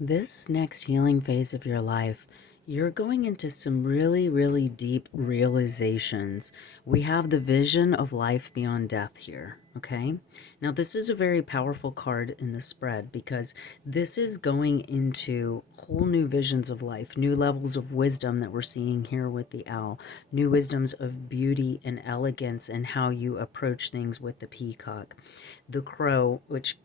This next healing phase of your life, you're going into some really, really deep realizations. We have the vision of life beyond death here, okay? Now, this is a very powerful card in the spread because this is going into whole new visions of life, new levels of wisdom that we're seeing here with the owl, new wisdoms of beauty and elegance and how you approach things with the peacock. The crow, which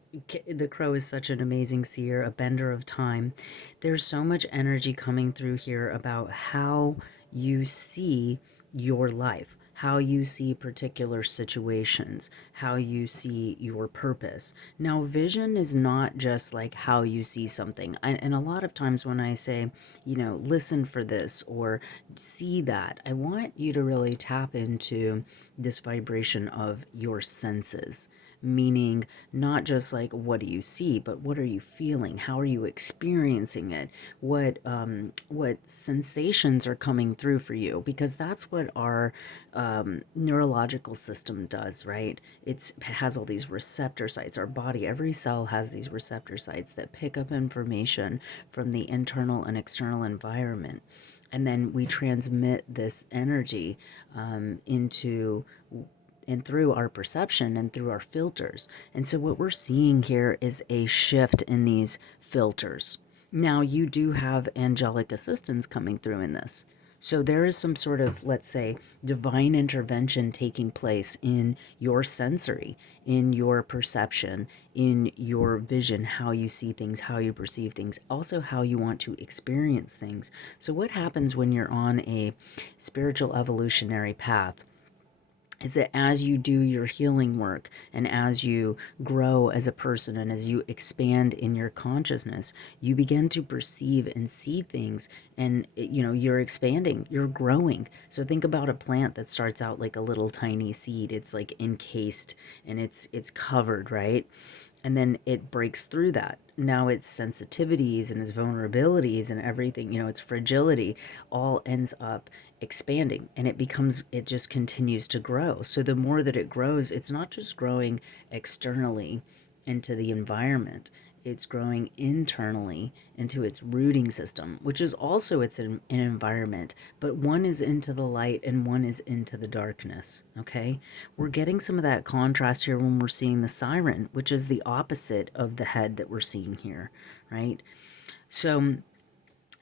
the crow is such an amazing seer, a bender of time. There's so much energy coming through here about how you see your life, how you see particular situations, how you see your purpose. Now, vision is not just like how you see something. And a lot of times when I say, listen for this or see that, I want you to really tap into this vibration of your senses, meaning not just like what do you see, but what are you feeling, how are you experiencing it, what sensations are coming through for you, because that's what our neurological system does, right? It has all these receptor sites. Our body, every cell has these receptor sites that pick up information from the internal and external environment, and then we transmit this energy into and through our perception and through our filters. And so what we're seeing here is a shift in these filters. Now, you do have angelic assistance coming through in this. So there is some sort of, let's say, divine intervention taking place in your sensory, in your perception, in your vision, how you see things, how you perceive things, also how you want to experience things. So what happens when you're on a spiritual evolutionary path is that as you do your healing work and as you grow as a person and as you expand in your consciousness, you begin to perceive and see things, and you're expanding, you're growing. So think about a plant that starts out like a little tiny seed. It's like encased and it's covered, right? And then it breaks through that. Now its sensitivities and its vulnerabilities and everything, its fragility all ends up expanding, and it just continues to grow. So the more that it grows, it's not just growing externally into the environment, it's growing internally into its rooting system, which is also an environment, but one is into the light and one is into the darkness. Okay, we're getting some of that contrast here when we're seeing the siren, which is the opposite of the head that we're seeing here, right? So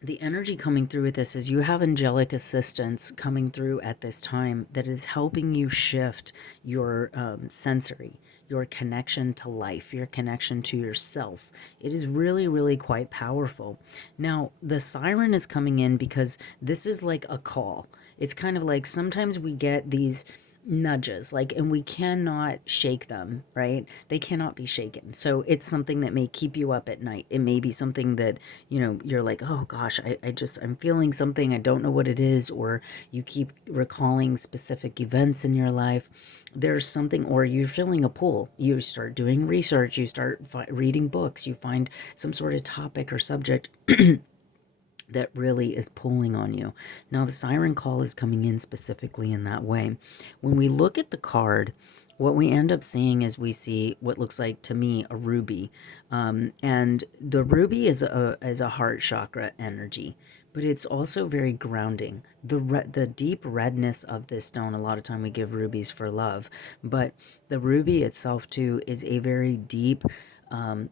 the energy coming through with this is you have angelic assistance coming through at this time that is helping you shift your sensory, your connection to life, your connection to yourself. It is really, really quite powerful. Now, the siren is coming in because this is like a call. It's kind of like sometimes we get these nudges, like, and we cannot shake them, right? They cannot be shaken. So it's something that may keep you up at night. It may be something that, you're like, oh gosh, I'm feeling something, I don't know what it is, or you keep recalling specific events in your life. There's something, or you're feeling a pull. You start doing research, you start reading books, you find some sort of topic or subject that really is pulling on you. Now, the siren call is coming in specifically in that way. When we look at the card, what we end up seeing is we see what looks like to me a ruby, and the ruby is a heart chakra energy, but it's also very grounding. The deep redness of this stone. A lot of time we give rubies for love, but the ruby itself too is a very deep,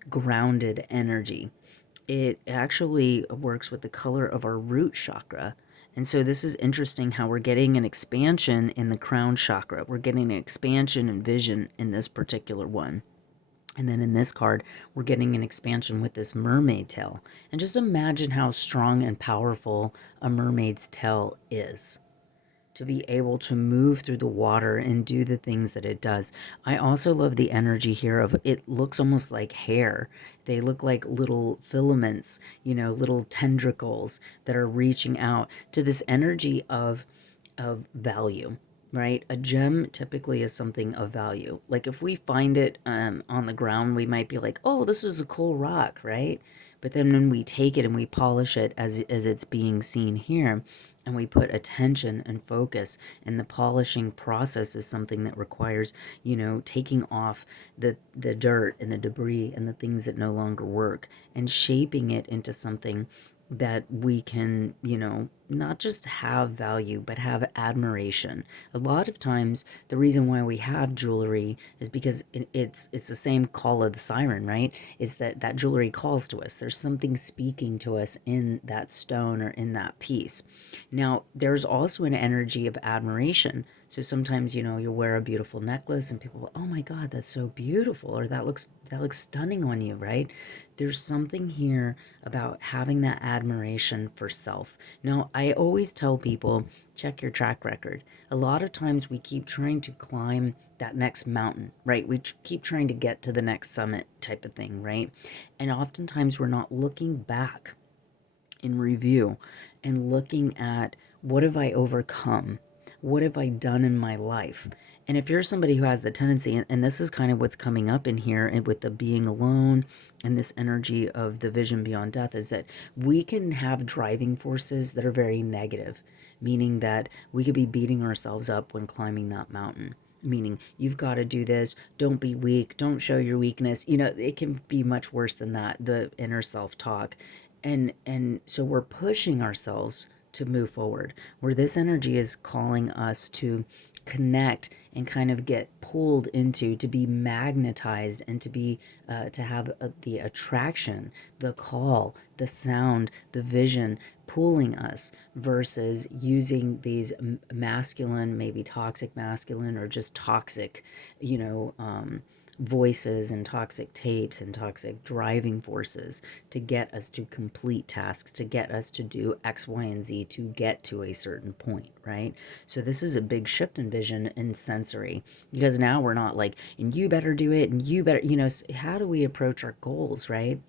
grounded energy. It actually works with the color of our root chakra. And so this is interesting how we're getting an expansion in the crown chakra. We're getting an expansion in vision in this particular one. And then in this card, we're getting an expansion with this mermaid tail. And just imagine how strong and powerful a mermaid's tail is, to be able to move through the water and do the things that it does. I also love the energy here of it looks almost like hair. They look like little filaments, little tendrils that are reaching out to this energy of value. Right? A gem typically is something of value. Like if we find it on the ground, we might be like, oh, this is a cool rock, right? But then when we take it and we polish it as it's being seen here, and we put attention and focus, and the polishing process is something that requires, taking off the dirt and the debris and the things that no longer work, and shaping it into something that we can, not just have value, but have admiration. A lot of times, the reason why we have jewelry is because it's the same call of the siren, right? Is that jewelry calls to us. There's something speaking to us in that stone or in that piece. Now, there's also an energy of admiration. So sometimes, you'll wear a beautiful necklace and people will, oh my God, that's so beautiful, or that looks stunning on you, right? There's something here about having that admiration for self. Now, I always tell people, check your track record. A lot of times we keep trying to climb that next mountain, right? We keep trying to get to the next summit type of thing, right? And oftentimes we're not looking back in review and looking at, what have I overcome? What have I done in my life? And if you're somebody who has the tendency, and this is kind of what's coming up in here and with the being alone and this energy of the vision beyond death, is that we can have driving forces that are very negative, meaning that we could be beating ourselves up when climbing that mountain. Meaning, you've got to do this, don't be weak, don't show your weakness. It can be much worse than that, the inner self-talk. And so we're pushing ourselves to move forward, where this energy is calling us to connect and kind of get pulled into, to be magnetized, and to have the attraction, the call, the sound, the vision pulling us, versus using these masculine, maybe toxic masculine, or just toxic, voices and toxic tapes and toxic driving forces to get us to complete tasks, to get us to do X, Y, and Z to get to a certain point, right? So this is a big shift in vision and sensory, because now we're not like, and you better do it, and you better, how do we approach our goals, right?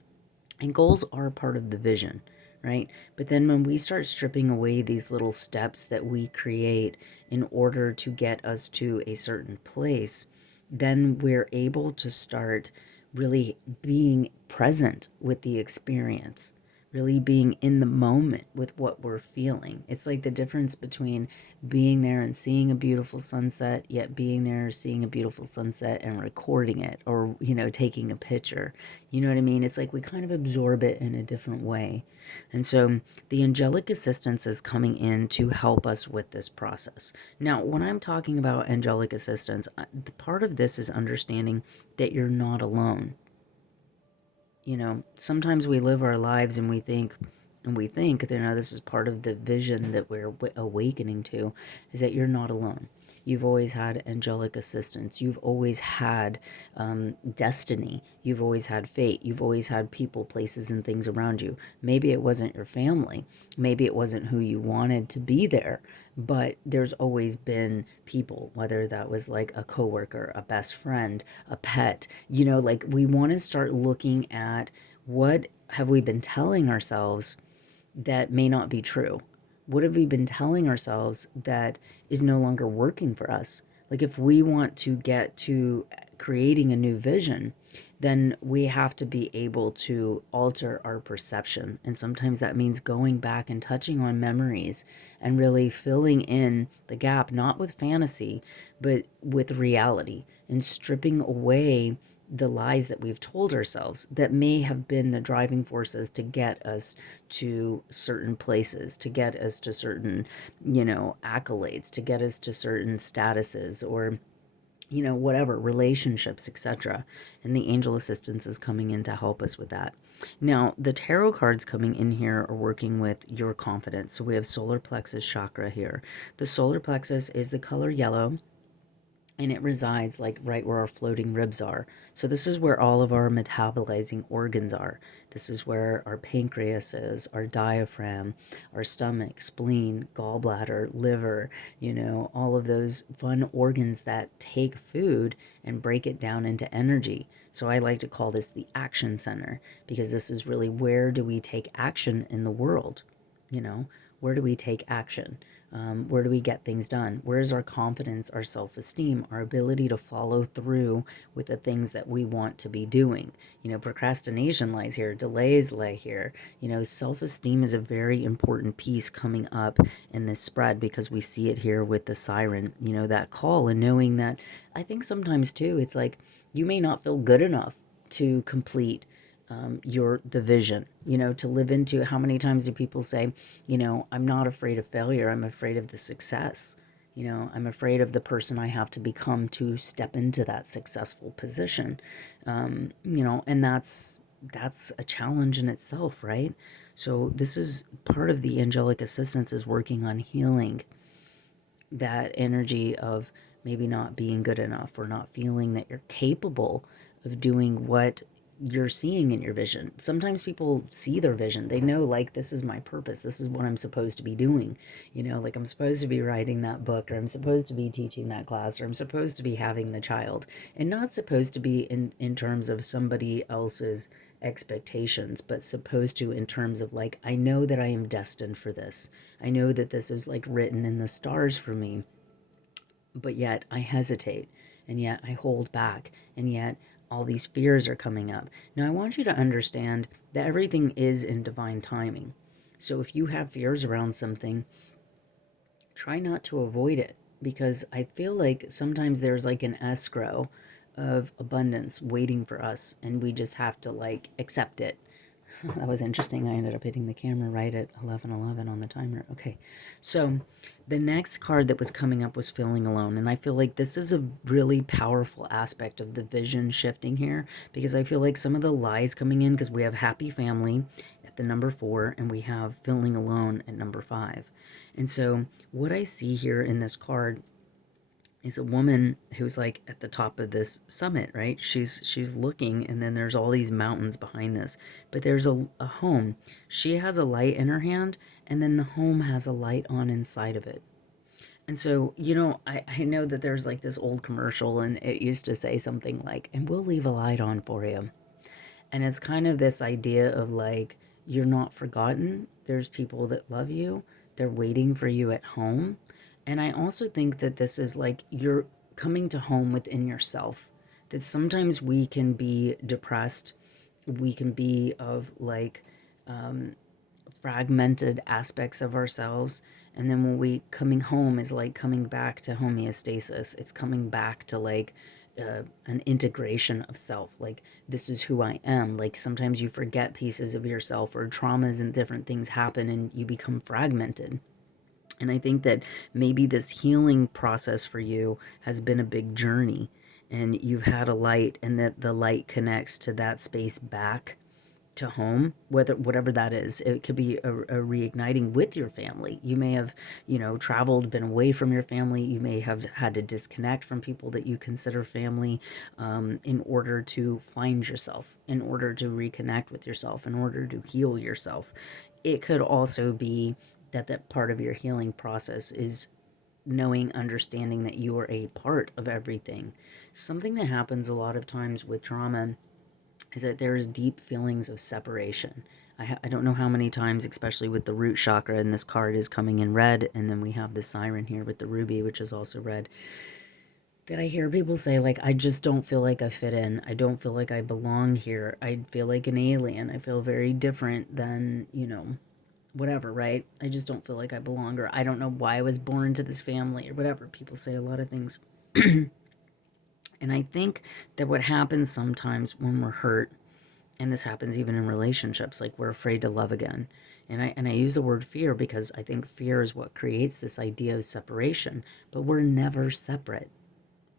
And goals are part of the vision, right? But then when we start stripping away these little steps that we create in order to get us to a certain place, then we're able to start really being present with the experience, really being in the moment with what we're feeling. It's like the difference between being there and seeing a beautiful sunset, yet being there, seeing a beautiful sunset and recording it, or, taking a picture. You know what I mean? It's like we kind of absorb it in a different way. And so the angelic assistance is coming in to help us with this process. Now, when I'm talking about angelic assistance, the part of this is understanding that you're not alone. Sometimes we live our lives and we think, this is part of the vision that we're awakening to, is that you're not alone. You've always had angelic assistance. You've always had destiny. You've always had fate. You've always had people, places, and things around you. Maybe it wasn't your family. Maybe it wasn't who you wanted to be there. But there's always been people, whether that was like a coworker, a best friend, a pet. Like, we want to start looking at, what have we been telling ourselves that may not be true? What have we been telling ourselves that is no longer working for us? Like, if we want to get to creating a new vision, then we have to be able to alter our perception. And sometimes that means going back and touching on memories and really filling in the gap, not with fantasy, but with reality, and stripping away the lies that we've told ourselves that may have been the driving forces to get us to certain places, to get us to certain, accolades, to get us to certain statuses, or whatever, relationships, etc. And the angel assistance is coming in to help us with that. Now, the tarot cards coming in here are working with your confidence. So we have solar plexus chakra here. The solar plexus is the color yellow, and it resides like right where our floating ribs are. So this is where all of our metabolizing organs are. This is where our pancreas is, our diaphragm, our stomach, spleen, gallbladder, liver, all of those fun organs that take food and break it down into energy. So I like to call this the action center, because this is really, where do we take action in the world? Where do we take action? Where do we get things done? Where is our confidence, our self-esteem, our ability to follow through with the things that we want to be doing? Procrastination lies here, delays lie here. Self-esteem is a very important piece coming up in this spread, because we see it here with the siren, that call, and knowing that I think sometimes too, it's like you may not feel good enough to complete the vision, to live into. How many times do people say, I'm not afraid of failure, I'm afraid of the success. I'm afraid of the person I have to become to step into that successful position. And that's a challenge in itself, right? So this is part of the angelic assistance, is working on healing that energy of maybe not being good enough, or not feeling that you're capable of doing what you're seeing in your vision. Sometimes people see their vision. They know, like, this is my purpose. This is what I'm supposed to be doing. Like, I'm supposed to be writing that book, or I'm supposed to be teaching that class, or I'm supposed to be having the child, and not supposed to be in terms of somebody else's expectations, but supposed to in terms of, like, I know that I am destined for this. I know that this is, like, written in the stars for me, but yet I hesitate, and yet I hold back, and yet all these fears are coming up. Now, I want you to understand that everything is in divine timing. So if you have fears around something, try not to avoid it, because I feel like sometimes there's like an escrow of abundance waiting for us, and we just have to, like, accept it. That was interesting. I ended up hitting the camera right at 11:11 on the timer. Okay. So the next card that was coming up was feeling alone. And I feel like this is a really powerful aspect of the vision shifting here, because I feel like some of the lies coming in, because we have happy family at the number 4, and we have feeling alone at number 5. And so what I see here in this card is a woman who's, like, at the top of this summit, right? She's looking, and then there's all these mountains behind this, but there's a home. She has a light in her hand, and then the home has a light on inside of it. And so, I know that there's, like, this old commercial, and it used to say something like, and we'll leave a light on for you. And it's kind of this idea of, like, you're not forgotten. There's people that love you. They're waiting for you at home. And I also think that this is like you're coming to home within yourself. That sometimes we can be depressed. We can be of, like, fragmented aspects of ourselves. And then when we coming home is like coming back to homeostasis. It's coming back to, like, an integration of self. Like, this is who I am. Like, sometimes you forget pieces of yourself, or traumas and different things happen, and you become fragmented. And I think that maybe this healing process for you has been a big journey, and you've had a light, and that the light connects to that space back to home, whatever that is. It could be a reigniting with your family. You may have, traveled, been away from your family. You may have had to disconnect from people that you consider family, in order to find yourself, in order to reconnect with yourself, in order to heal yourself. It could also be that part of your healing process is knowing, understanding that you are a part of everything. Something that happens a lot of times with trauma is that there's deep feelings of separation. I don't know how many times, especially with the root chakra, and this card is coming in red, and then we have the siren here with the ruby, which is also red, that I hear people say, like, I just don't feel like I fit in. I don't feel like I belong here. I feel like an alien. I feel very different than, whatever, right? I just don't feel like I belong, or I don't know why I was born into this family, or whatever. People say a lot of things. And I think that what happens sometimes when we're hurt, and this happens even in relationships, like, we're afraid to love again. And I use the word fear because I think fear is what creates this idea of separation, but we're never separate.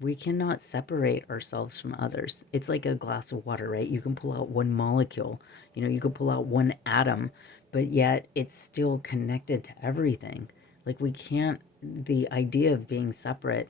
We cannot separate ourselves from others. It's like a glass of water, right? You can pull out one molecule, you can pull out one atom, but yet it's still connected to everything. Like, we can't, the idea of being separate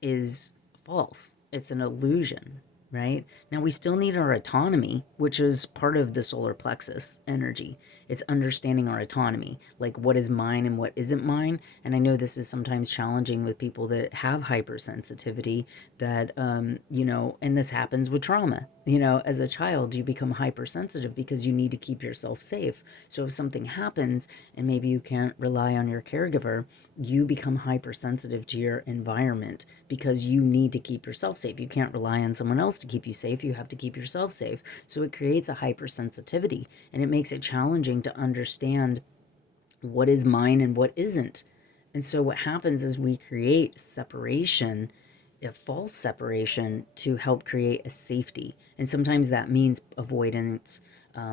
is false. It's an illusion, right? Now, we still need our autonomy, which is part of the solar plexus energy. It's understanding our autonomy, like what is mine and what isn't mine. And I know this is sometimes challenging with people that have hypersensitivity, that, and this happens with trauma. as a child, you become hypersensitive because you need to keep yourself safe. So if something happens and maybe you can't rely on your caregiver, you become hypersensitive to your environment because you need to keep yourself safe. You can't rely on someone else to keep you safe. You have to keep yourself safe. So it creates a hypersensitivity, and it makes it challenging to understand what is mine and what isn't. And so what happens is we create separation, a false separation, to help create a safety. And sometimes that means avoidance,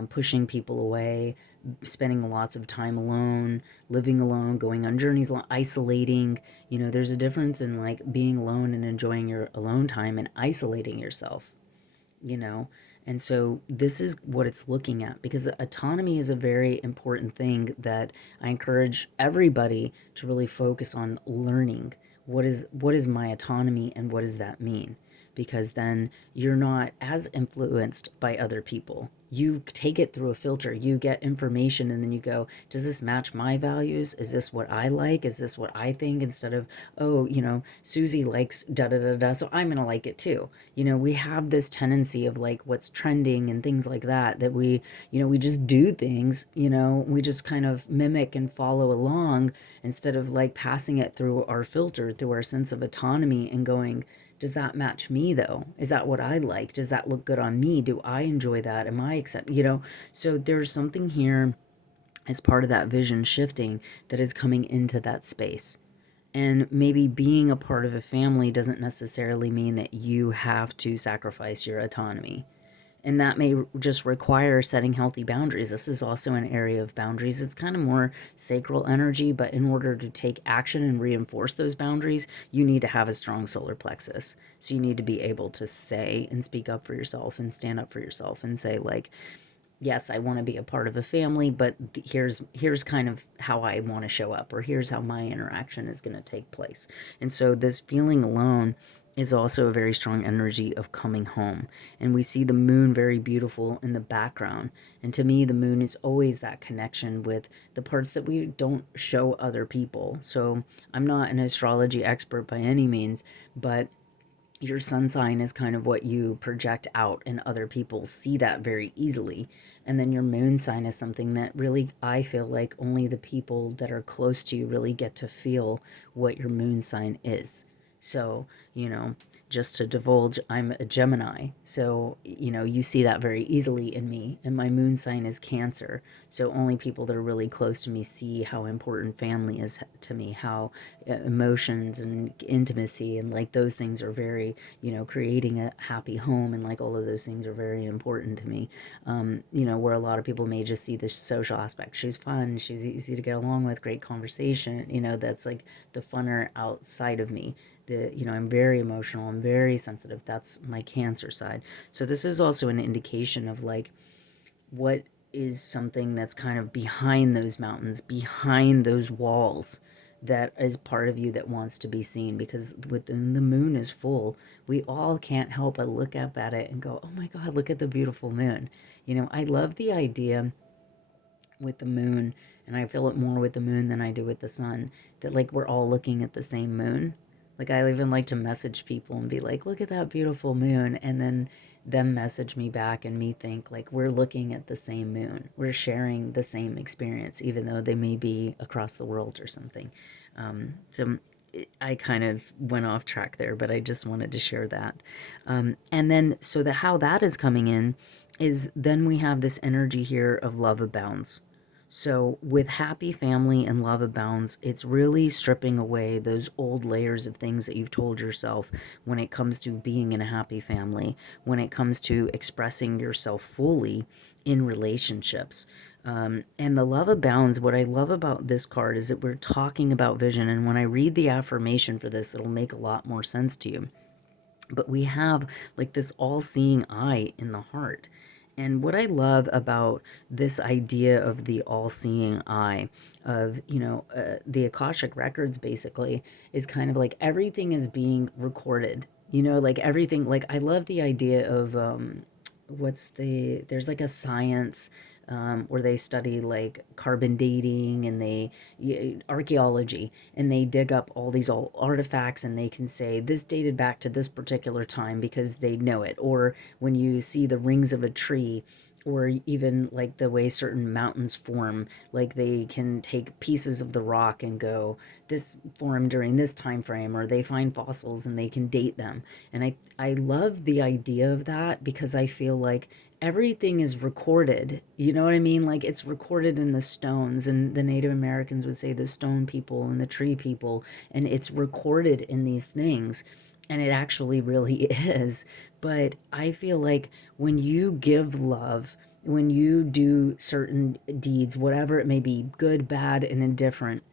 pushing people away, spending lots of time alone, living alone, going on journeys, isolating. There's a difference in like being alone and enjoying your alone time and isolating yourself you know and so this is what it's looking at, because autonomy is a very important thing that I encourage everybody to really focus on learning. What is my autonomy, and what does that mean? Because then you're not as influenced by other people. You take it through a filter, you get information, and then you go, does this match my values? Is this what I like? Is this what I think? Instead of, oh, Susie likes da da da da, so I'm gonna like it too. We have this tendency of like what's trending and things like that, that we just do things, we just kind of mimic and follow along, instead of like passing it through our filter, through our sense of autonomy, and going, does that match me though? Is that what I like? Does that look good on me? Do I enjoy that? Am I so there's something here as part of that vision shifting that is coming into that space. And maybe being a part of a family doesn't necessarily mean that you have to sacrifice your autonomy. And that may just require setting healthy boundaries. This is also an area of boundaries. It's kind of more sacral energy, but in order to take action and reinforce those boundaries, you need to have a strong solar plexus. So you need to be able to say and speak up for yourself and stand up for yourself and say, like, yes, I want to be a part of a family, but here's kind of how I want to show up, or here's how my interaction is going to take place. And so this feeling alone is also a very strong energy of coming home. And we see the moon very beautiful in the background. And to me, the moon is always that connection with the parts that we don't show other people. So I'm not an astrology expert by any means, but your sun sign is kind of what you project out, and other people see that very easily. And then your moon sign is something that really, I feel like only the people that are close to you really get to feel what your moon sign is. So, just to divulge, I'm a Gemini. So, you see that very easily in me. And my moon sign is Cancer. So, only people that are really close to me see how important family is to me, how emotions and intimacy and like those things are very, creating a happy home and like all of those things are very important to me. Where a lot of people may just see the social aspect. She's fun, she's easy to get along with, great conversation, that's like the funner outside of me. I'm very emotional, I'm very sensitive. That's my Cancer side. So this is also an indication of like what is something that's kind of behind those mountains, behind those walls, that is part of you that wants to be seen. Because when the moon is full, we all can't help but look up at it and go, oh my God, look at the beautiful moon. I love the idea with the moon, and I feel it more with the moon than I do with the sun, that like we're all looking at the same moon. Like I even like to message people and be like, look at that beautiful moon, and then them message me back and me think like we're looking at the same moon. We're sharing the same experience, even though they may be across the world or something. So I kind of went off track there, but I just wanted to share that. And then, so how that is coming in is then we have this energy here of love abounds. So with happy family and love abounds, it's really stripping away those old layers of things that you've told yourself when it comes to being in a happy family, when it comes to expressing yourself fully in relationships. And the love abounds, what I love about this card is that we're talking about vision. And when I read the affirmation for this, it'll make a lot more sense to you. But we have like this all-seeing eye in the heart. And what I love about this idea of the all-seeing eye, of, the Akashic records basically, is kind of like everything is being recorded. Like everything, like I love the idea of, there's like a science where they study like carbon dating and archaeology, and they dig up all these old artifacts and they can say this dated back to this particular time because they know it. Or when you see the rings of a tree, or even like the way certain mountains form, like they can take pieces of the rock and go, this formed during this time frame, or they find fossils and they can date them. And I love the idea of that because I feel like everything is recorded. You know what I mean? Like it's recorded in the stones, and the Native Americans would say the stone people and the tree people, and it's recorded in these things. And it actually really is. But I feel like when you give love, when you do certain deeds, whatever it may be, good, bad, and indifferent,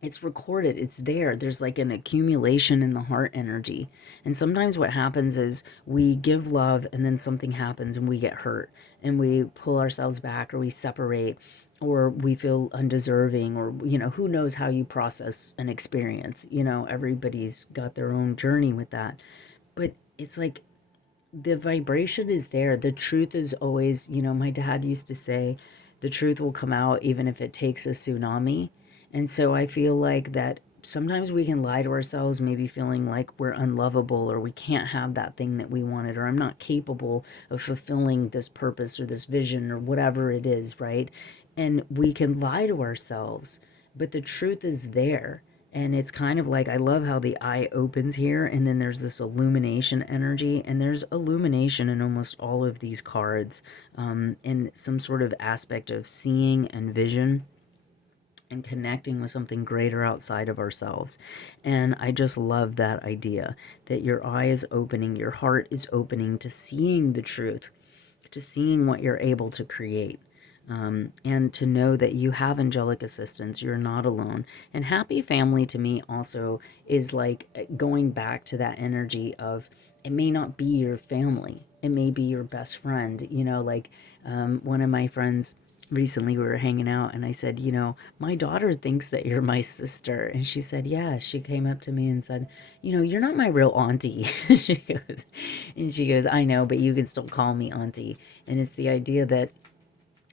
it's recorded, it's there. There's like an accumulation in the heart energy. And sometimes what happens is we give love and then something happens and we get hurt and we pull ourselves back, or we separate, or we feel undeserving, or who knows how you process an experience. Everybody's got their own journey with that. But it's like the vibration is there. The truth is always, my dad used to say, the truth will come out even if it takes a tsunami. And so I feel like that sometimes we can lie to ourselves, maybe feeling like we're unlovable, or we can't have that thing that we wanted, or I'm not capable of fulfilling this purpose or this vision or whatever it is, right? And we can lie to ourselves, but the truth is there. And it's kind of like, I love how the eye opens here, and then there's this illumination energy, and there's illumination in almost all of these cards, in some sort of aspect of seeing and vision and connecting with something greater outside of ourselves. And I just love that idea that your eye is opening, your heart is opening to seeing the truth, to seeing what you're able to create. And to know that you have angelic assistance, you're not alone. And happy family to me also is like going back to that energy of, it may not be your family, it may be your best friend. Like one of my friends recently, we were hanging out and I said, my daughter thinks that you're my sister. And she said, yeah. She came up to me and said, you're not my real auntie. she goes, I know, but you can still call me auntie. And it's the idea that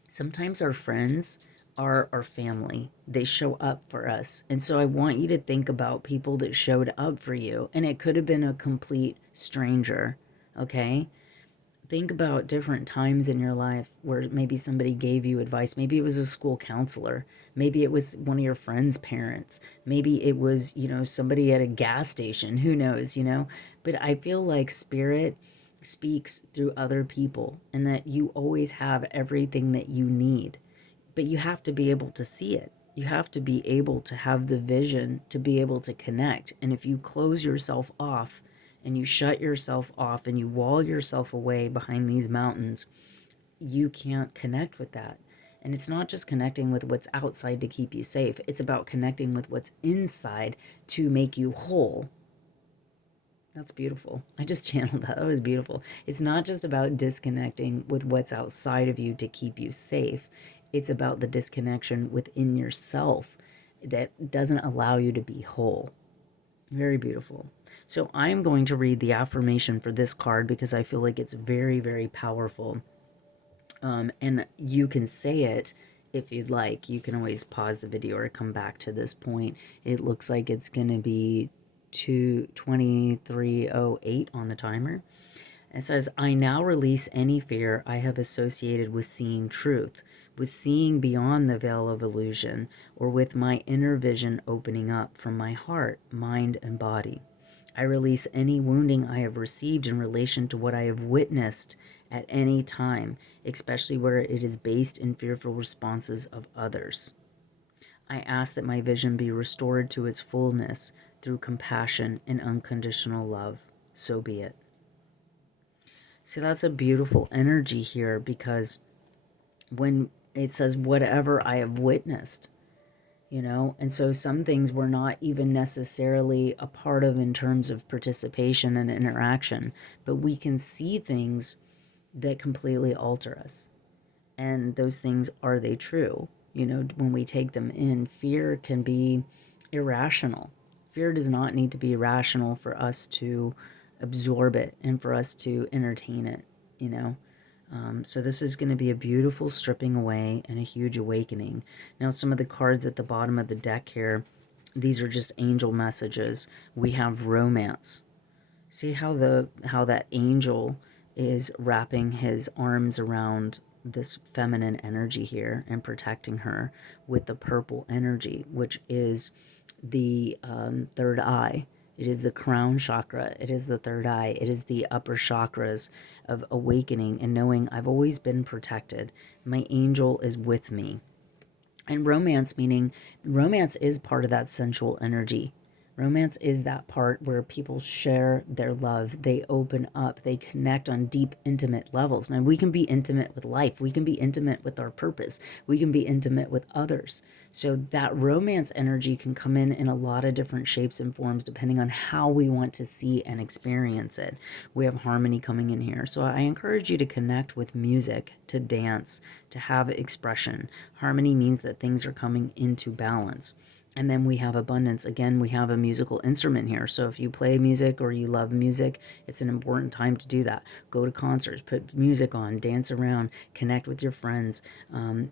sometimes our friends are our family. They show up for us. And so I want you to think about people that showed up for you. And it could have been a complete stranger, okay? Think about different times in your life where maybe somebody gave you advice. Maybe it was a school counselor. Maybe it was one of your friends' parents. Maybe it was, somebody at a gas station. Who knows? But I feel like spirit speaks through other people, and that you always have everything that you need. But you have to be able to see it. You have to be able to have the vision to be able to connect. And if you close yourself off, and you shut yourself off, and you wall yourself away behind these mountains, you can't connect with that. And it's not just connecting with what's outside to keep you safe. It's about connecting with what's inside to make you whole. That's beautiful. I just channeled that. That was beautiful. It's not just about disconnecting with what's outside of you to keep you safe. It's about the disconnection within yourself that doesn't allow you to be whole. Very beautiful. So I'm going to read the affirmation for this card because I feel like it's very, very powerful. And you can say it if you'd like. You can always pause the video or come back to this point. It looks like it's going to be 23:08 on the timer. It says, I now release any fear I have associated with seeing truth, with seeing beyond the veil of illusion, or with my inner vision opening up from my heart, mind, and body. I release any wounding I have received in relation to what I have witnessed at any time, especially where it is based in fearful responses of others. I ask that my vision be restored to its fullness through compassion and unconditional love. So be it. See, that's a beautiful energy here, because when it says whatever I have witnessed, and so some things we're not even necessarily a part of in terms of participation and interaction, but we can see things that completely alter us. And those things, are they true? When we take them in, fear can be irrational. Fear does not need to be rational for us to absorb it and for us to entertain it. So this is going to be a beautiful stripping away and a huge awakening. Now, some of the cards at the bottom of the deck here, these are just angel messages. We have romance. See how that angel is wrapping his arms around this feminine energy here and protecting her with the purple energy, which is the third eye. It is the crown chakra. It is the third eye. It is the upper chakras of awakening and knowing I've always been protected. My angel is with me. And romance, meaning romance is part of that sensual energy. Romance is that part where people share their love, they open up, they connect on deep, intimate levels. Now, we can be intimate with life, we can be intimate with our purpose, we can be intimate with others. So, that romance energy can come in a lot of different shapes and forms depending on how we want to see and experience it. We have harmony coming in here. So, I encourage you to connect with music, to dance, to have expression. Harmony means that things are coming into balance. And then we have abundance. Again, we have a musical instrument here. So if you play music or you love music, it's an important time to do that. Go to concerts, put music on, dance around, connect with your friends.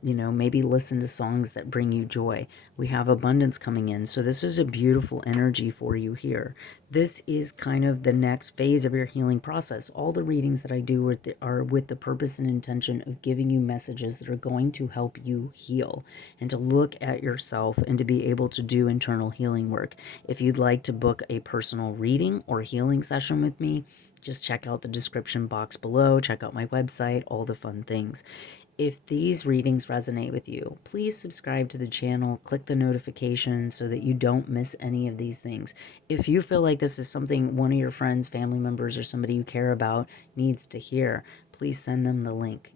Maybe listen to songs that bring you joy. We have abundance coming in. So this is a beautiful energy for you here. This is kind of the next phase of your healing process. All the readings that I do are with the purpose and intention of giving you messages that are going to help you heal and to look at yourself and to be able to do internal healing work. If you'd like to book a personal reading or healing session with me, just check out the description box below, check out my website, all the fun things. If these readings resonate with you, please subscribe to the channel, click the notification so that you don't miss any of these things. If you feel like this is something one of your friends, family members, or somebody you care about needs to hear, please send them the link.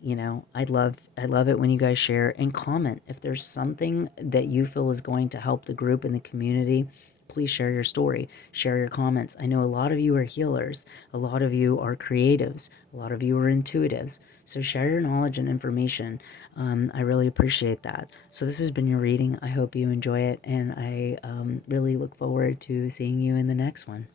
I love it when you guys share and comment. If there's something that you feel is going to help the group and the community, please share your story, share your comments. I know a lot of you are healers, a lot of you are creatives, a lot of you are intuitives. So share your knowledge and information. I really appreciate that. So this has been your reading. I hope you enjoy it, and I really look forward to seeing you in the next one.